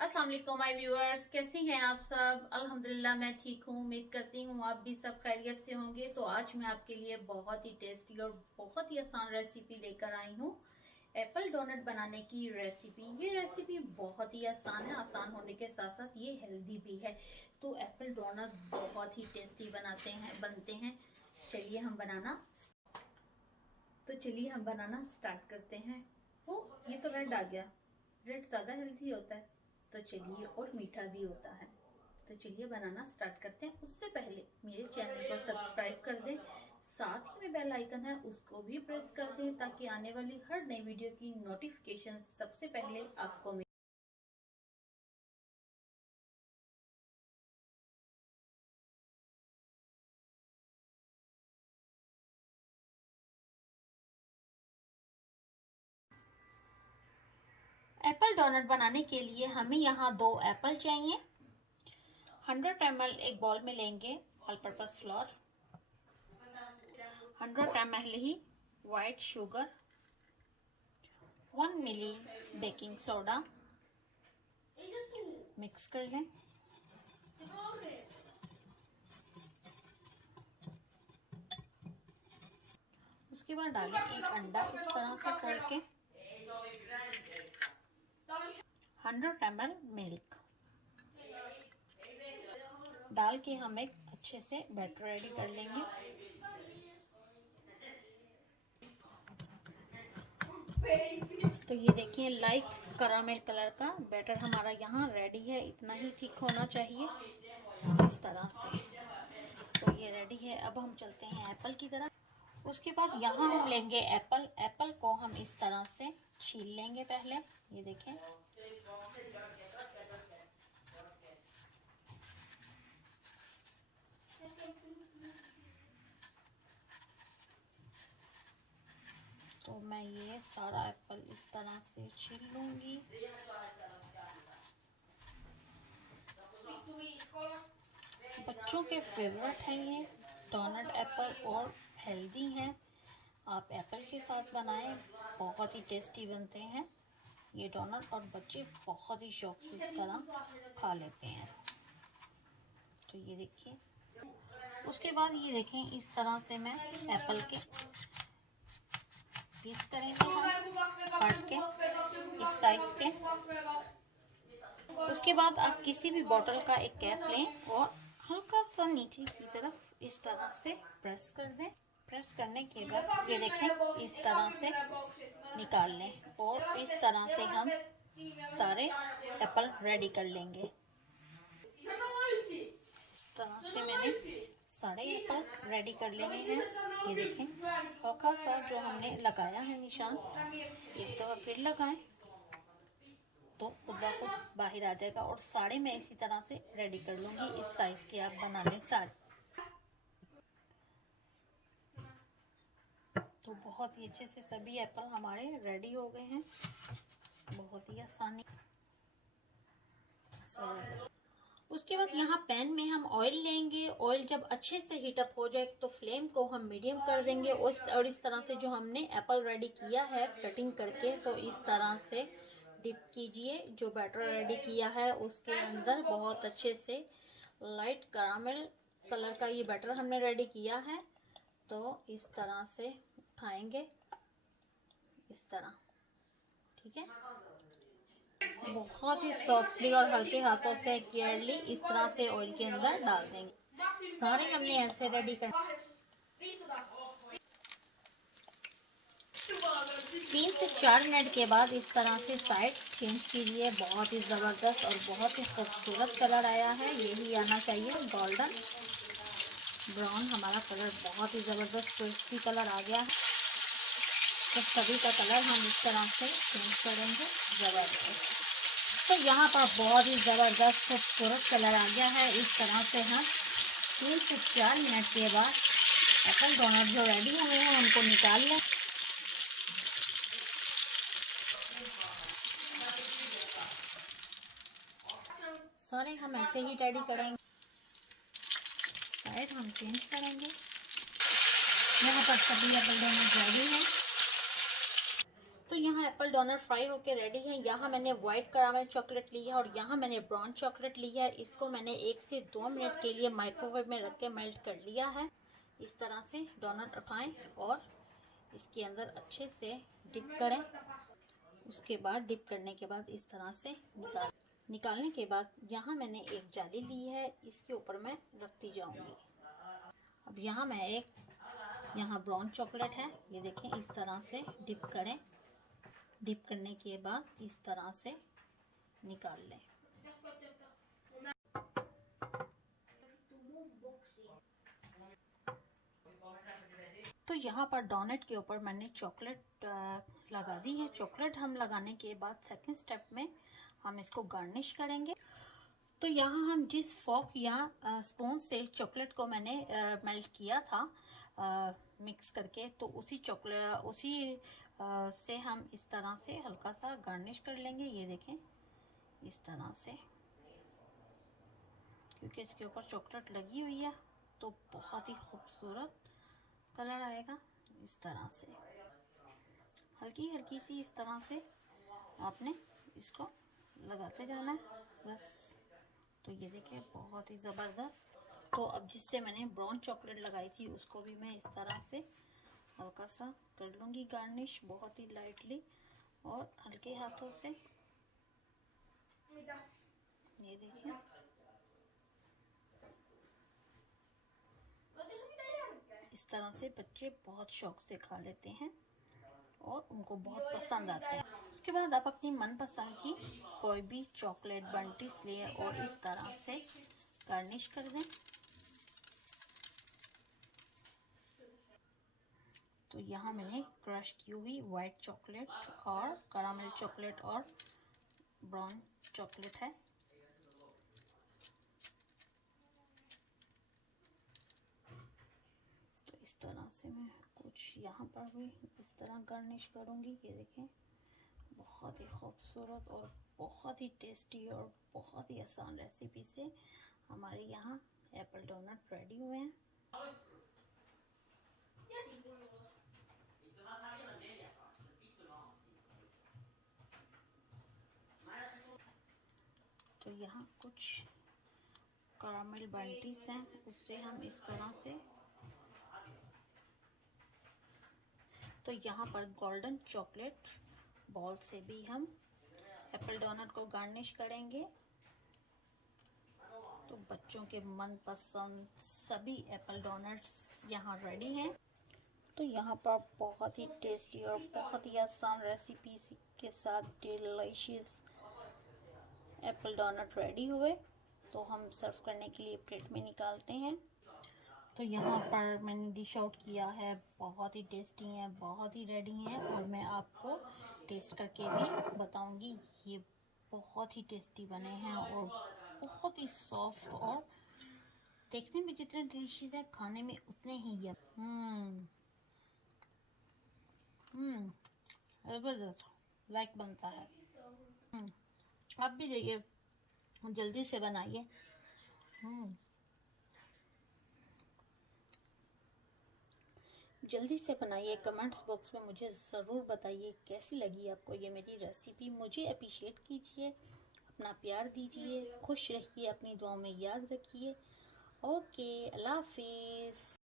अस्सलाम वालेकुम my viewers, कैसी हैं आप सब। अल्हम्दुलिल्लाह मैं ठीक हूँ। उम्मीद करती हूँ आप भी सब खैरियत से होंगे। तो आज मैं आपके लिए बहुत ही टेस्टी और बहुत ही आसान रेसिपी लेकर आई हूँ, एप्पल डोनट बनाने की रेसिपी। ये रेसिपी बहुत ही आसान है, आसान होने के साथ साथ ये हेल्दी भी है। तो एप्पल डोनट बहुत ही टेस्टी बनते हैं। चलिए हम बनाना स्टार्ट करते हैं। ओ, ये तो रेड आ गया। रेड ज़्यादा हेल्दी होता है तो चलिए, और मीठा भी होता है। तो चलिए बनाना स्टार्ट करते हैं। उससे पहले मेरे चैनल को सब्सक्राइब कर दें, साथ ही में बेल आइकन है उसको भी प्रेस कर दें ताकि आने वाली हर नई वीडियो की नोटिफिकेशन सबसे पहले आपको मिले। एप्पल डोनट बनाने के लिए हमें यहाँ 2 एप्पल चाहिए। 100 ml एक बॉल में लेंगे ऑल पर्पस फ्लोर, 100 ml ही वाइट शुगर, 1 मिली बेकिंग सोडा, मिक्स कर लें। उसके बाद डालें एक अंडा इस तरह से तोड़ के, 100 ml मिल्क डाल के हम एक अच्छे से बैटर रेडी कर लेंगे। तो ये देखिए लाइट कैरामल कलर का बैटर हमारा यहाँ रेडी है। इतना ही थिक होना चाहिए, इस तरह से। तो ये रेडी है। अब हम चलते हैं एप्पल की तरफ। उसके बाद यहाँ हम लेंगे एप्पल को हम इस तरह से छील लेंगे पहले। ये देखें, तो मैं ये सारा एप्पल इस तरह से छील लूंगी। बच्चों के फेवरेट है ये डोनट एप्पल और हेल्दी हैं। आप एप्पल के साथ बनाएं, बहुत ही टेस्टी बनते हैं ये डोनट और बच्चे बहुत ही शौक से इस तरह खा लेते हैं। तो ये देखिए, उसके बाद ये देखें इस तरह से मैं एप्पल के पीस करेंगे हम काट के इस साइज के। उसके बाद आप किसी भी बोतल का एक कैप लें और हल्का सा नीचे की तरफ इस तरह से प्रेस कर दें। प्रेस करने के बाद ये देखें इस तरह से निकाल लें और इस तरह से हम सारे एप्पल रेडी कर लेंगे। इस तरह से मैंने सारे एप्पल रेडी कर लिए हैं। ये देखें हल्का सा जो हमने लगाया है निशान, एक तो फिर लगाएं तो खुद ब खुद बाहर आ जाएगा। और सारे मैं इसी तरह से रेडी कर लूंगी। इस साइज के आप बना लें सारे। तो बहुत ही अच्छे से सभी एप्पल हमारे रेडी हो गए हैं, बहुत ही आसानी। उसके बाद यहाँ पैन में हम ऑयल लेंगे। ऑयल जब अच्छे से हीटअप हो जाए तो फ्लेम को हम मीडियम कर देंगे। और इस तरह से जो हमने एप्पल रेडी किया है कटिंग करके, तो इस तरह से डिप कीजिए जो बैटर रेडी किया है उसके अंदर। बहुत अच्छे से लाइट कैरामल कलर का ये बैटर हमने रेडी किया है। तो इस तरह से उठाएंगे, इस तरह, ठीक है। बहुत ही सॉफ्टली और हल्के हाथों से केयरली इस तरह से ऑयल के अंदर डाल देंगे। सारे हमने ऐसे रेडी कर 3 से 4 मिनट के बाद इस तरह से साइड चेंज कीजिए। बहुत ही ज़बरदस्त और बहुत ही खूबसूरत कलर आया है, यही आना चाहिए, गोल्डन ब्राउन। हमारा कलर बहुत ही ज़बरदस्त क्रिस्पी कलर आ गया है। तो सभी का कलर हम इस तरह से चेंज करेंगे, ज़बरदस्त। तो यहाँ पर बहुत ही ज़बरदस्त खूबसूरत कलर आ गया है। इस तरह से हम 3 से 4 मिनट के बाद एप्पल डोनट जो रेडी हुए हैं उनको निकाल लें। सारे हम ऐसे ही रेडी करेंगे। साइड हम चेंज करेंगे। यहाँ पर सभी एप्पल डोनट रेडी हैं। तो यहाँ एप्पल डोनट फ्राई होके रेडी है। यहाँ मैंने व्हाइट कैरामल चॉकलेट ली है और यहाँ मैंने ब्राउन चॉकलेट ली है। इसको मैंने 1 से 2 मिनट के लिए माइक्रोवेव में रख के मेल्ट कर लिया है। इस तरह से डोनट उठाएं और इसके अंदर अच्छे से डिप करें। उसके बाद डिप करने के बाद इस तरह से निकालने के बाद यहाँ मैंने एक जाली ली है, इसके ऊपर मैं रखती जाऊंगी। अब यहाँ मैं यहाँ ब्राउन चॉकलेट है, ये देखें, इस तरह से डिप करें। डिप करने के बाद इस तरह से निकाल लें। तो यहाँ पर डोनट के ऊपर मैंने चॉकलेट लगा दी है। चॉकलेट हम लगाने के बाद सेकंड स्टेप में हम इसको गार्निश करेंगे। तो यहाँ हम जिस फॉक या स्पून से चॉकलेट को मैंने मेल्ट किया था मिक्स करके, तो उसी से हम इस तरह से हल्का सा गार्निश कर लेंगे। ये देखें, इस तरह से, क्योंकि इसके ऊपर चॉकलेट लगी हुई है तो बहुत ही खूबसूरत कलर आएगा। इस तरह से हल्की हल्की सी इस तरह से आपने इसको लगाते जाना है बस। तो ये देखिए, बहुत ही ज़बरदस्त। तो अब जिससे मैंने ब्राउन चॉकलेट लगाई थी उसको भी मैं इस तरह से हल्का सा कर लूँगी गार्निश, बहुत ही लाइटली और हल्के हाथों से। ये देखिए, इस तरह से बच्चे बहुत शौक से खा लेते हैं और उनको बहुत पसंद आते हैं। उसके बाद आप अपनी मनपसंद की कोई भी चॉकलेट बंटीज लिए और इस तरह से गार्निश कर दें। तो यहाँ मैंने क्रश की हुई वाइट चॉकलेट और कैरामल चॉकलेट और ब्राउन चॉकलेट है। तो इस तरह से मैं कुछ यहाँ पर भी इस तरह गार्निश करूँगी। ये देखें, बहुत ही खूबसूरत और बहुत ही टेस्टी और बहुत ही आसान रेसिपी से हमारे यहाँ एप्पल डोनट रेडी हुए हैं। तो यहाँ कुछ कैरामल बंटीज हैं, उससे हम इस तरह से, तो यहाँ पर गोल्डन चॉकलेट बॉल से भी हम एप्पल डोनट को गार्निश करेंगे। तो बच्चों के मनपसंद सभी एप्पल डोनट्स यहाँ रेडी हैं। तो यहाँ पर बहुत ही टेस्टी और बहुत ही आसान रेसिपी के साथ डिलीशियस एप्पल डोनट रेडी हुए। तो हम सर्व करने के लिए प्लेट में निकालते हैं। तो यहाँ पर मैंने डिश आउट किया है, बहुत ही टेस्टी है, बहुत ही रेडी है और मैं आपको टेस्ट करके भी बताऊंगी। ये बहुत ही टेस्टी बने हैं और बहुत ही सॉफ्ट और देखने में जितने डिलीशियस है खाने में उतने ही जबरदस्त लाइक बनता है। आप भी जाइए, जल्दी से बनाइए। जल्दी से बनाइए। कमेंट्स बॉक्स में मुझे ज़रूर बताइए कैसी लगी आपको ये मेरी रेसिपी। मुझे अप्रिशिएट कीजिए, अपना प्यार दीजिए, खुश रहिए, अपनी दुआओं में याद रखिए। ओके, अल्लाह हाफिज़।